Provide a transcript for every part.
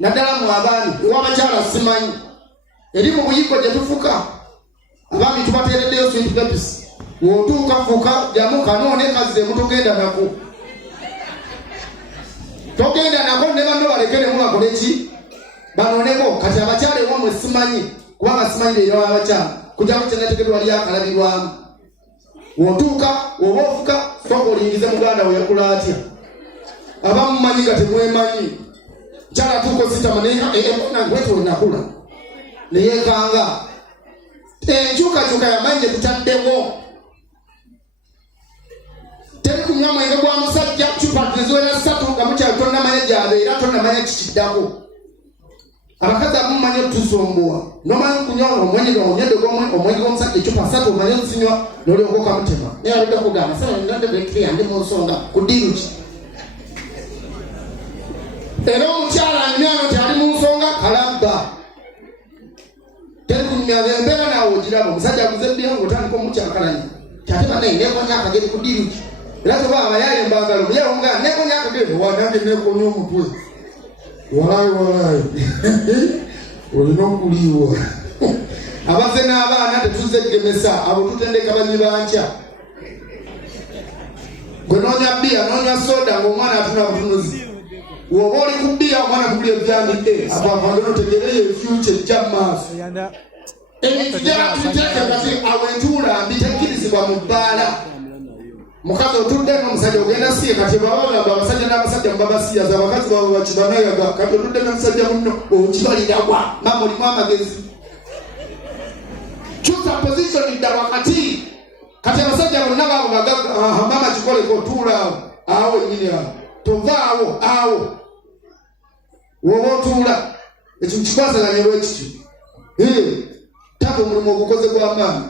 Nadala mu abaani wabachala simanyi erimu buyiko jetufuka abami tubatereddeyo sweet pepsi wotuuka fuka jamuka none kaze mutogenda nako togenda nako ne bano balekere mulakola eki banoneko kati abachala ewamwe simanyi kubanga simanyi leero abachala kujja kutegekedwa lya kalabirwamu wotuuka obofuka soko olingize muganda we yakula atya abamu manyi nga temwemanyi jala tuko sita maneno mbona ngwetu unakula niye kanga chuka ya manje tutaddewo teri kunywa mwenge gwa musajja chupa tezwera satu ngamucha tonna manager abeera tonna manya kikiddako abakazi abamu tusomboa nomanya kunywa omwenyi onyede omwenyi gwomusajja chupa satu manya kusinywa nolyokoka mutema naye aludde kugamba sasa ndande bekiriya ndi mu nsonga kudiruki era omukyala anyano tyali mu nsonga kalabba teri kunyumya embeera naawe ogiraba omusajja aguze bbiya ng'otandika omukyakalanya kyate banaye neekonya akageri ku ddiruki era toba abayaye embagalo muyaye omugana neekonya akageri wanange neekonya omutwe walaayi olina okuliibwa abazze n'abaana tetuzze gemesa abo tutendeka banyi bankya gwe noonya bbiya noonya soda ng'omwana atuna butunuzi woba oli ku bbiya omwana kubula ebyandike abavagano tegereyo efuture ejja maaso ebijala tuteeke kati awo entuula mbi tekkirizibwa mu bbaala mukazi otudde n'omusajja ogenda siye kati babagamba abasajja n'abasajja mubabasiyaza abakazi baabwe bakibanayaga kati otudde n'omusajja munno okibaliragwa nga mulimu amagezi kyusa position dda wakati kati abasajja bonna baabo mama kikoleko otuula awo ennyini awo tovaawo awo woba otuula ekyo kikwasaganya bwekityo taka omulimu ogukoze gw'amaani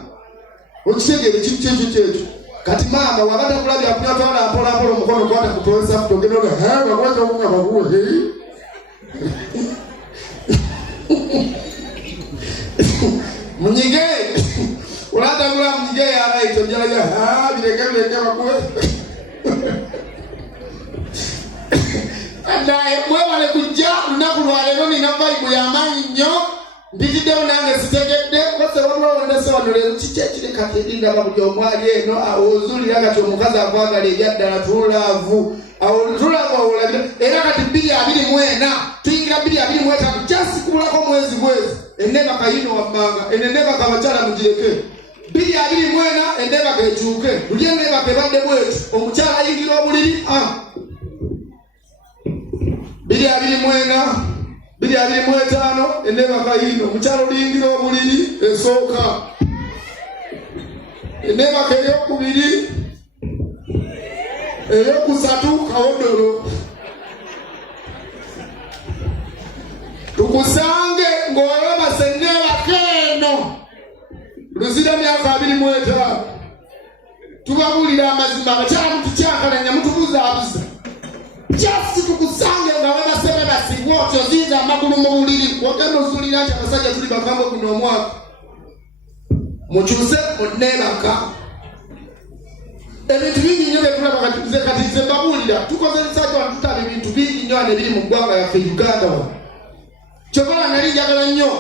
okitegeere ekintu kyekyo kati maama waba takulabya akunatwala mpolampola omukono kwata kutoesa kutogenda bakweta obunga babuwe munyige olatagula munyige yaraito njalaga bireke bakuwe naye mwebale kujja lunaku lwaleero nina vayibu y'amaanyi nnyo mbitiddewo nange sitegedde kose wabulawondese leero kiki ekireka terindaba buli omu ali eno ozulira kati omukazi akwagala eryaddala tulaavu tulaavu awolabira era kati 224 tuyingira 223 kyasikubulako mwezi enebaka yino wammanga enebaka abakyala mugireke biri abiri mwena endeba kechuke lulye ndeba kebadde bwetu omukyala yingira obuliri biri abiri mwena biri abiri mwetaano endeba kayino omukyala oliyingira obuliri esooka endeba keyokubiri eyokusatu kawodolo tukusange ng'olabase endeba keeno luzira myaka 25 tubabulira amazima abakyala mutukyakalanya mutubuzaabuza kyasi tukusange nga webasebe basibwa otyo zinza amagulu mu buliri wagenda osulira nti abasajja tuli bakamwe guno omwaka mukyuse onneebaka ebintu bingi nnyo byetulaba kati ze mbabulira tukoze ebisajja wano tutaba ebintu bingi nnyo wano ebiri mu ggwanga yaffe Uganda wano kyokala nali njagala nnyo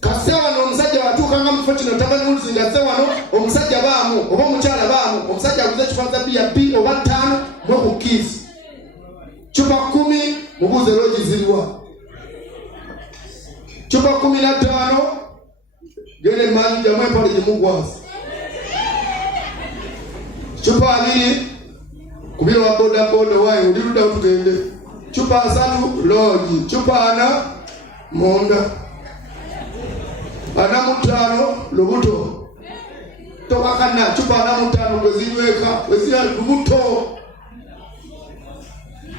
kasewa n'omusajja watuukanga mu kifo kino tamanyi muluzinga sewano omusajja baamu oba omukyala baamu omusajja aguze ecupa za bia 2 oba 5 mwekukkiisi cupa 10 mubuuze loogi ziriwa cupa 15 gende manyi jamu empale gimugwaza cupa 2 kubira wa boda boda wayi uliruda utugende cupa 3 loogi cupa 4 monda 45 lubuto tokakana cupa 45 kwezinyweka kwezira lubuto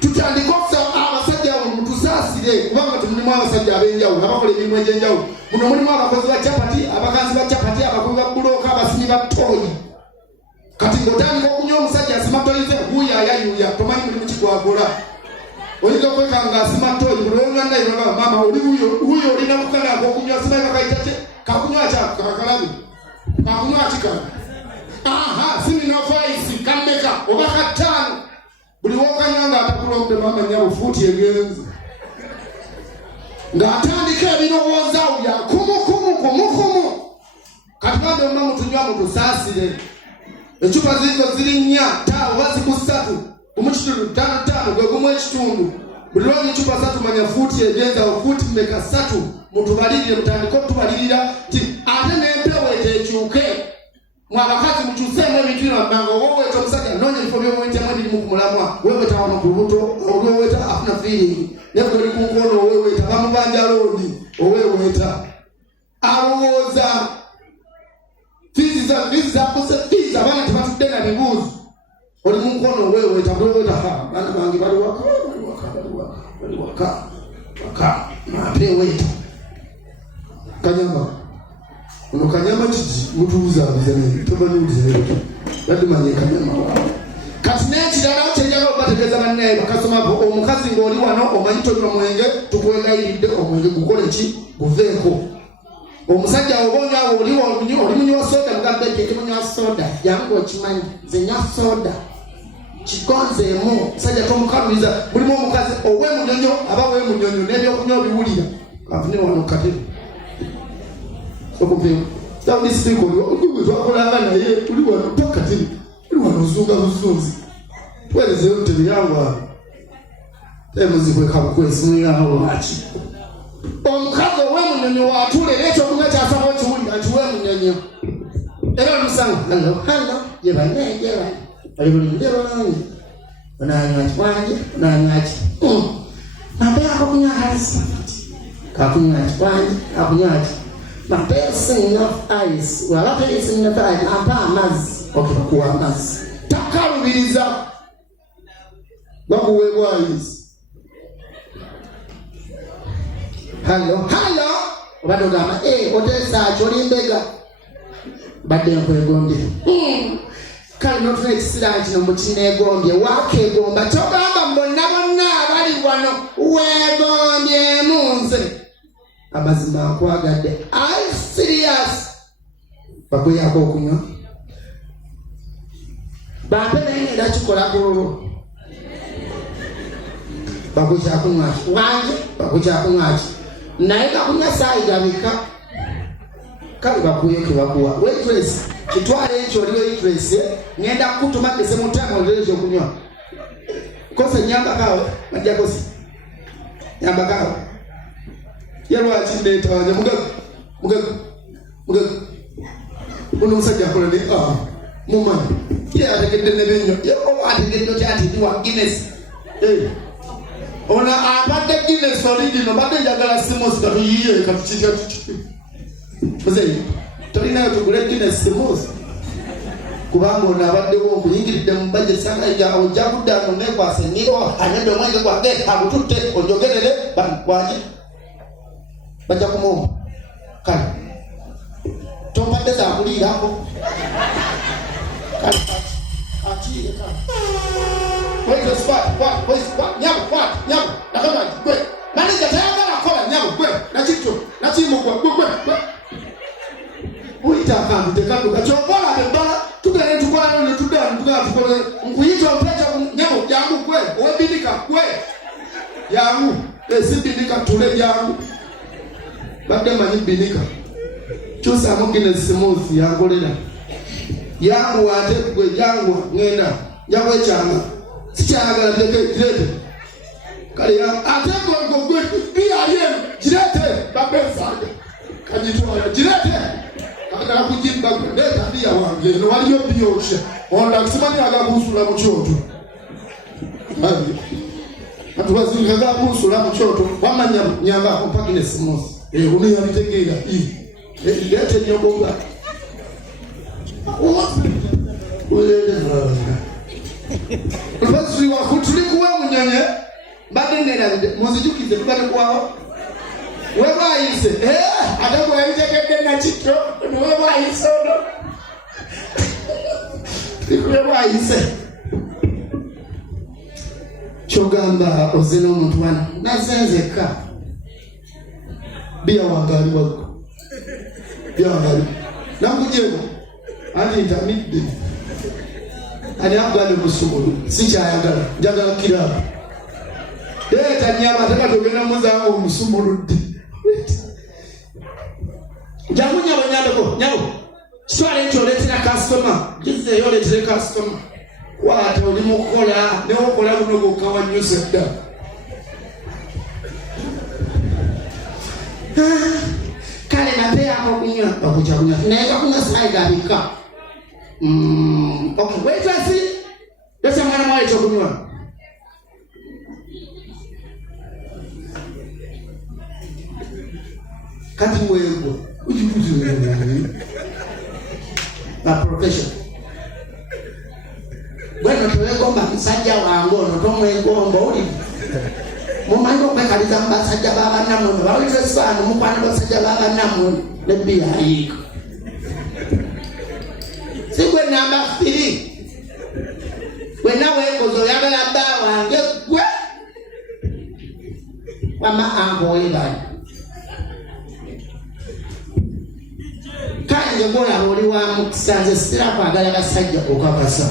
tutandikosa abasajja mutusasire kubanga tumulimu abasajja abenjawulo abakola emirimu egy'enjawulo muno mulimu abakozi ba chapati abakanzi ba chapati abakubi ba buloka abasimi ba toyi kati ng'otandika okunywa omusajja asima toyi ze huyayayuya tomanyi mulimu kigwagola oyinza okwekanga asima toyi bulonga nayo mama oli huyo olina kukanako okunywa asima kakaitate kakunywa kyako kakalabi kakunywa kikala sinina vaisi kameka oba katano buli wokanyanga atakulombe mama nyabo futi egenzi ng'atandika ebirowooza bya kumu kati bambe mma mutunywa mutusaasire ecupa zizo ziri 4 oba ziku 3 kumukitundu 5 gwe gumu ekitundu buli lwonyi cupa 3 manya futi egenza ofuti mmeka 3 mutubalirire mutandika okutubalirira nti ate n'empewo etekyuke mwabakazi mukyuseemu ebintu bino wabbanga oba oweeta omusajja noonya ebifo by'omuwetemu ebirimu ku mulamwa weeweta wano ku lubuto olweweeta afuna feeling naye gweri ku nkono oweeweta bamubanja loodi oweeweta alowooza fiizi zakose fiizi abaana tebatudde na bibuuzo oli mu nkono oweeweta weeweta baana bange bali waka mapeeweta kanyama ono kanyama kiki mutubuzabuza naye tobanyibuliza naye badde manye kanyama waawe kati n'ekirala kyenjagala okubategeeza bannaye bakasomako omukazi ng'oli wano omanyi tonywa mwenge tukwegayiridde omwenge gukole ki guveeko omusajja obonyawo oli munywa soda mugambe eke munywa soda jangu okimanyi nze nywa soda kigonzeemu musajja tomukaluliza mulimu omukazi ow'emunyonyo aba w'emunyonyo n'ebyokunywa obiwulira kafune wano katebe okupewa Daudi siko oli twakolanga naye tuli wano pakati tuli wano ozunga buzunzi tweleze ntebe yangu awo emuzikwe kabukwesimu yawo lwaki omukazi ow'emunyonyo waatula era ekyokunywa kyasaba okiwulira nti w'emunyonyo era omusanga halo yebanege bali bulinze balungi onanywa kikwanje onanywa ki nampera akakunywa kalasi kakunywa kikwanje akunywa ki my person enough ice well after it's enough ice ampa amazzi okubakuwa amazzi takalubiriza bakuweebwa ice halo obadde ogamba oteesaaki olimbega badde nkwegombye kale notuna ekisira kino mukineegombye wakeegomba togamba bonna abali wano weegombye nze amazima akwagadde I serious bakuyako okunywa bampe naye era kikola kululu bakukyakunywa ki wange bakukyakunywa ki naye kakunywa saayigabika kale bakuye kebakuwa waitress kitwale ekyo oli waitress ngenda kukutuma gese mutama olere ekyokunywa kosa nyambakawe majjakosi nyambakawe yalwaki ndeeta wanje mugaga Uno musajja akola ne mumani ye ategedde ne benyo ye ategedde kyati diwa Guinness ona abadde Guinness original badde njagala Simos kati yiye kati mzee tolinayo tugule Guinness Simos kubanga ona abaddewo okuyingiridde mu budget sanga ya ojja kuddaano ne kwasenyirwa anyadde omwenge gwange agututte ojogerere bankwaki bajja kumumba kale tompadde zaakuliirako kale atiire kale wait a spot what nyabo nakamaji gwe manager tayagala kola nyabo gwe nakito nakimugwa gwe uita akantu tekaduka chobola bembala tugere tukola ne tudani tukola nkuyita mpecha nyabo jangu gwe owebindika gwe yangu esibindika tule jangu badde manyi bindika chusa mungine Simos yangolera yangu ate gwe yangu ngenda yakwe changa sikyagala teke kale ate gwe bia yenu jirete babesanga kanyitwala jirete akagala kujimba ndeta bia wange no waliyo biyoshe onda kusimani agabusula mu kyoto bali atuwazi agabusula mu kyoto wamanya nyanga kompakine Simos uno yabitegeera lete nyobonga Basi wakutuli kuwa munyonye bagenera muzijukize tubale kwawo wewa yise adako yabitegedde na kitto wewa yise wewa yise chogamba ozeno omuntu wana nasenzeka bia wangali wako bia wangali nakujego andi intermediate ani abgale musumulu sikyayagala njagala kiraba leta nyama tekatogenda muzango omusumulu ddi jangu nyabo swale ekyo oletera customer gizeeyo oletere customer wata oli mukola newokola buno gokawanyuse dda kale napeyako okunywa okucakunywa naye kakunywa saida abika okay, wait and see. Let's have one more chocolate. Cutting way. Would you do a profession? When you go back, Saja Wango, don't make go on body. Momano Macalizamba Sajaba Namun, all the son, Mupano Sajaba Namun, let be a Sikwe number 3. When I wake up, I got a bow and get wet. Mama, I'm going back. Can't you go to one stands still up? I got a side of Okapasa.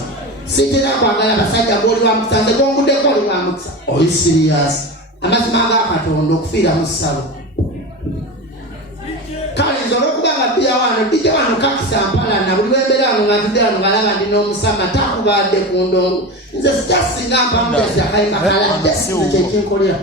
Sitting up, I got a side of one stands the Congo de Columns. Oh, it's serious. I must have a look feed on salad. Kali nzorokuba bia wana bija wana kakisa mpala na buliwembera ngatudia ngalanga ndino musama takubadde kundongo nze sitasi ngamba mjazi akaima kala just chekinkolera